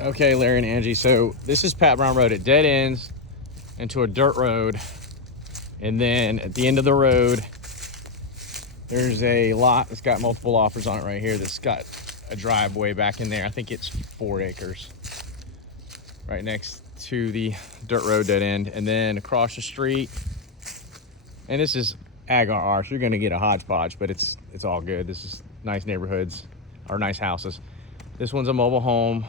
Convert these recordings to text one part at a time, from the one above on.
Okay, Larry and Angie, so this is Pat Brown Road. It dead ends into a dirt road, and then at the end of the road there's a lot that's got multiple offers on it right here that's got a driveway back in there. I think it's 4 acres right next to the dirt road dead end. And then across the street, and this is Ag RR, so you're going to get a hodgepodge, but it's all good. This is nice neighborhoods or nice houses. This one's a mobile home.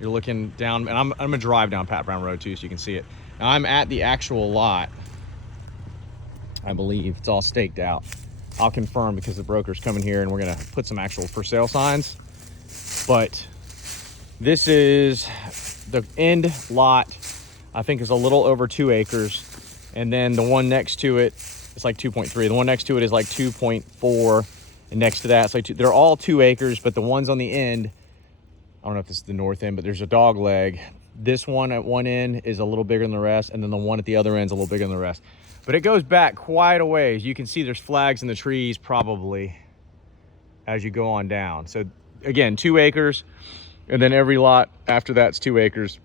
You're looking down, and I'm gonna drive down Pat Brown Road too so you can see it. Now I'm at the actual lot. I believe it's all staked out. I'll confirm because the broker's coming here and we're gonna put some actual for sale signs. But this is the end lot. I think is a little over 2 acres. And then the one next to it, it's like 2.3. The one next to it is like 2.4. And next to that, it's like they're all 2 acres, but the ones on the end, I don't know if this is the north end, but there's a dog leg. This one at one end is a little bigger than the rest, and then the one at the other end is a little bigger than the rest. But it goes back quite a ways. You can see there's flags in the trees probably as you go on down. So again, 2 acres, and then every lot after that's 2 acres.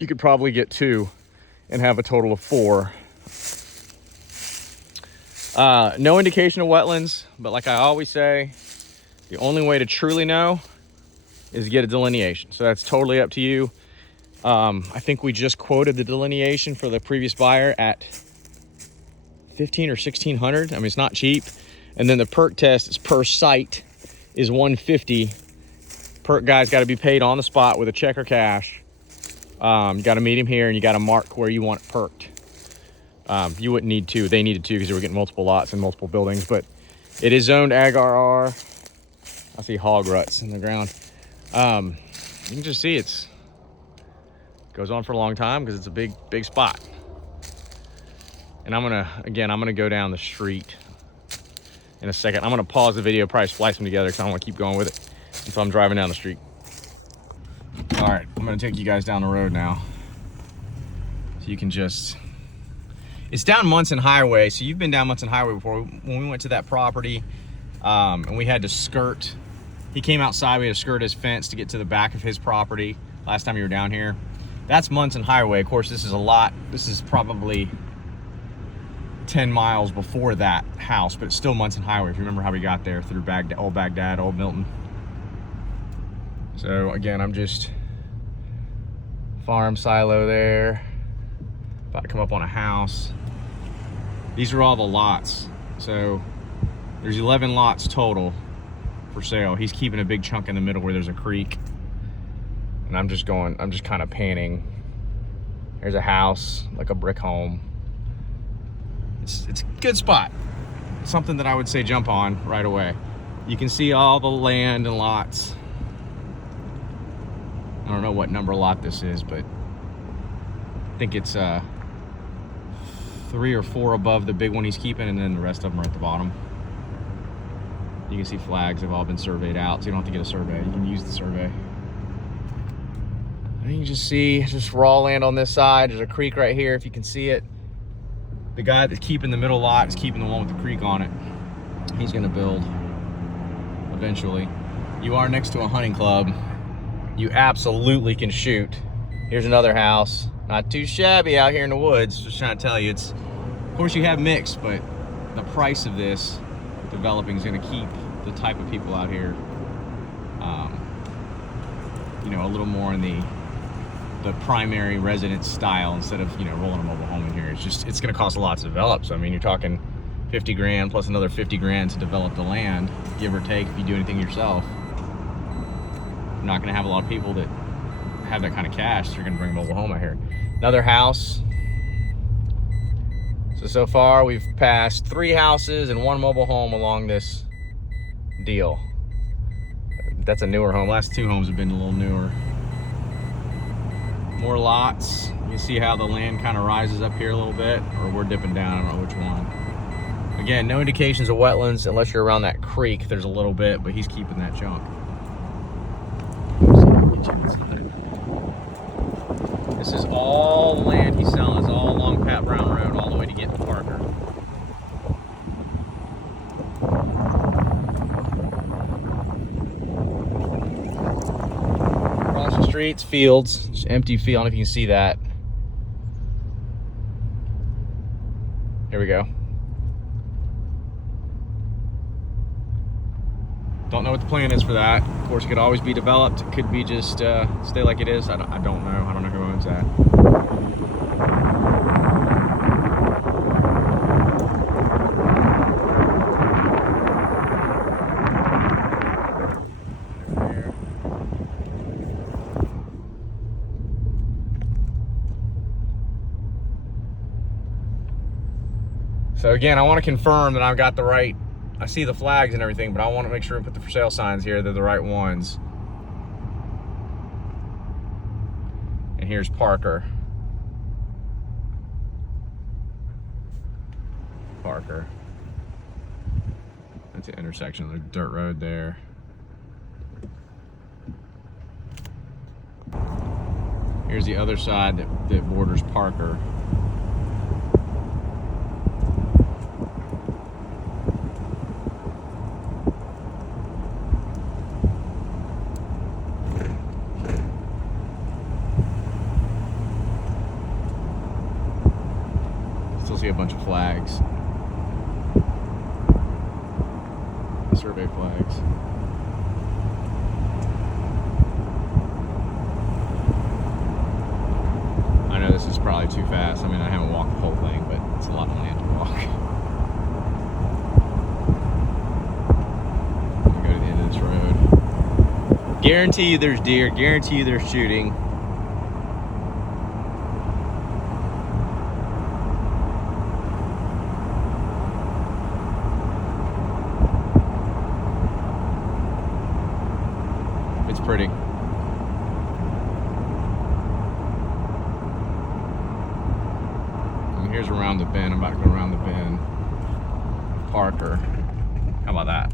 You could probably get 2 and have a total of 4. No indication of wetlands, but like I always say, the only way to truly know is to get a delineation. So that's totally up to you. I think we just quoted the delineation for the previous buyer at $1,500 or $1,600. I mean, it's not cheap. And then the perk test is per site is $150. Perk guy's got to be paid on the spot with a check or cash. You got to meet him here and you got to mark where you want it perked. You wouldn't need to. They needed to because they were getting multiple lots and multiple buildings, but it is zoned Ag RR. I see hog ruts in the ground. You can just see it goes on for a long time because it's a big spot. And I'm gonna go down the street in a second. I'm gonna pause the video, probably splice them together because I don't want to keep going with it until I'm driving down the street. All right, I'm gonna take you guys down the road now so you can just, it's down Munson Highway. So you've been down Munson Highway before. When we went to that property and we had to skirt, he came outside, we had to skirt his fence to get to the back of his property last time you were down here. That's Munson Highway. Of course, this is a lot. This is probably 10 miles before that house, but it's still Munson Highway. If you remember how we got there through Old Baghdad, Old Milton. So again, I'm just farm silo there. About to come up on a house. These are all the lots. So there's 11 lots total for sale. He's keeping a big chunk in the middle where there's a creek. And I'm just kind of panning. There's a house, like a brick home. It's a good spot. Something that I would say jump on right away. You can see all the land and lots. I don't know what number lot this is, but I think it's 3 or 4 above the big one he's keeping, and then the rest of them are at the bottom. You can see flags have all been surveyed out, so you don't have to get a survey. You can use the survey. And you can just see just raw land on this side. There's a creek right here, if you can see it. The guy that's keeping the middle lot is keeping the one with the creek on it. He's gonna build eventually. You are next to a hunting club. You absolutely can shoot. Here's another house. Not too shabby out here in the woods. Just trying to tell you, it's, of course you have mixed, but the price of this developing is gonna keep the type of people out here, you know, a little more in the primary residence style instead of, you know, rolling a mobile home in here. It's gonna cost a lot to develop. So I mean, you're talking 50 grand plus another 50 grand to develop the land, give or take, if you do anything yourself. You're not gonna have a lot of people that have that kind of cash. You're gonna bring a mobile home out here. Another house. So far we've passed 3 houses and 1 mobile home along this deal. That's a newer home. Last 2 homes have been a little newer. More lots. You can see how the land kind of rises up here a little bit, or we're dipping down, I don't know which one. Again, no indications of wetlands unless you're around that creek. There's a little bit, but he's keeping that chunk. This is all the land he's selling. It's all along Pat Brown Road, all the way to get to Parker. streets, fields, just empty field. I don't know if you can see that. Here we go. Don't know what the plan is for that. Of course, it could always be developed. It could be just stay like it is. I don't know. I don't know who owns that. So again, I want to confirm that I've got the right, I see the flags and everything, but I want to make sure and put the for sale signs here. They're the right ones. And here's Parker. Parker. That's the intersection of the dirt road there. Here's the other side that borders Parker. Still see a bunch of flags. Survey flags. I know this is probably too fast. I mean, I haven't walked the whole thing, but it's a lot of land to walk. I'm gonna go to the end of this road. Guarantee you there's deer. Guarantee you there's shooting. It's pretty. And here's around the bend. I'm about to go around the bend. Parker. How about that?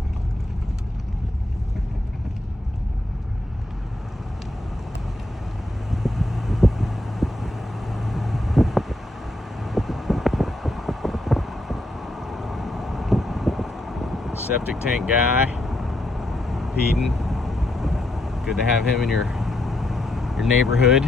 Septic tank guy, Peden. Good to have him in your neighborhood.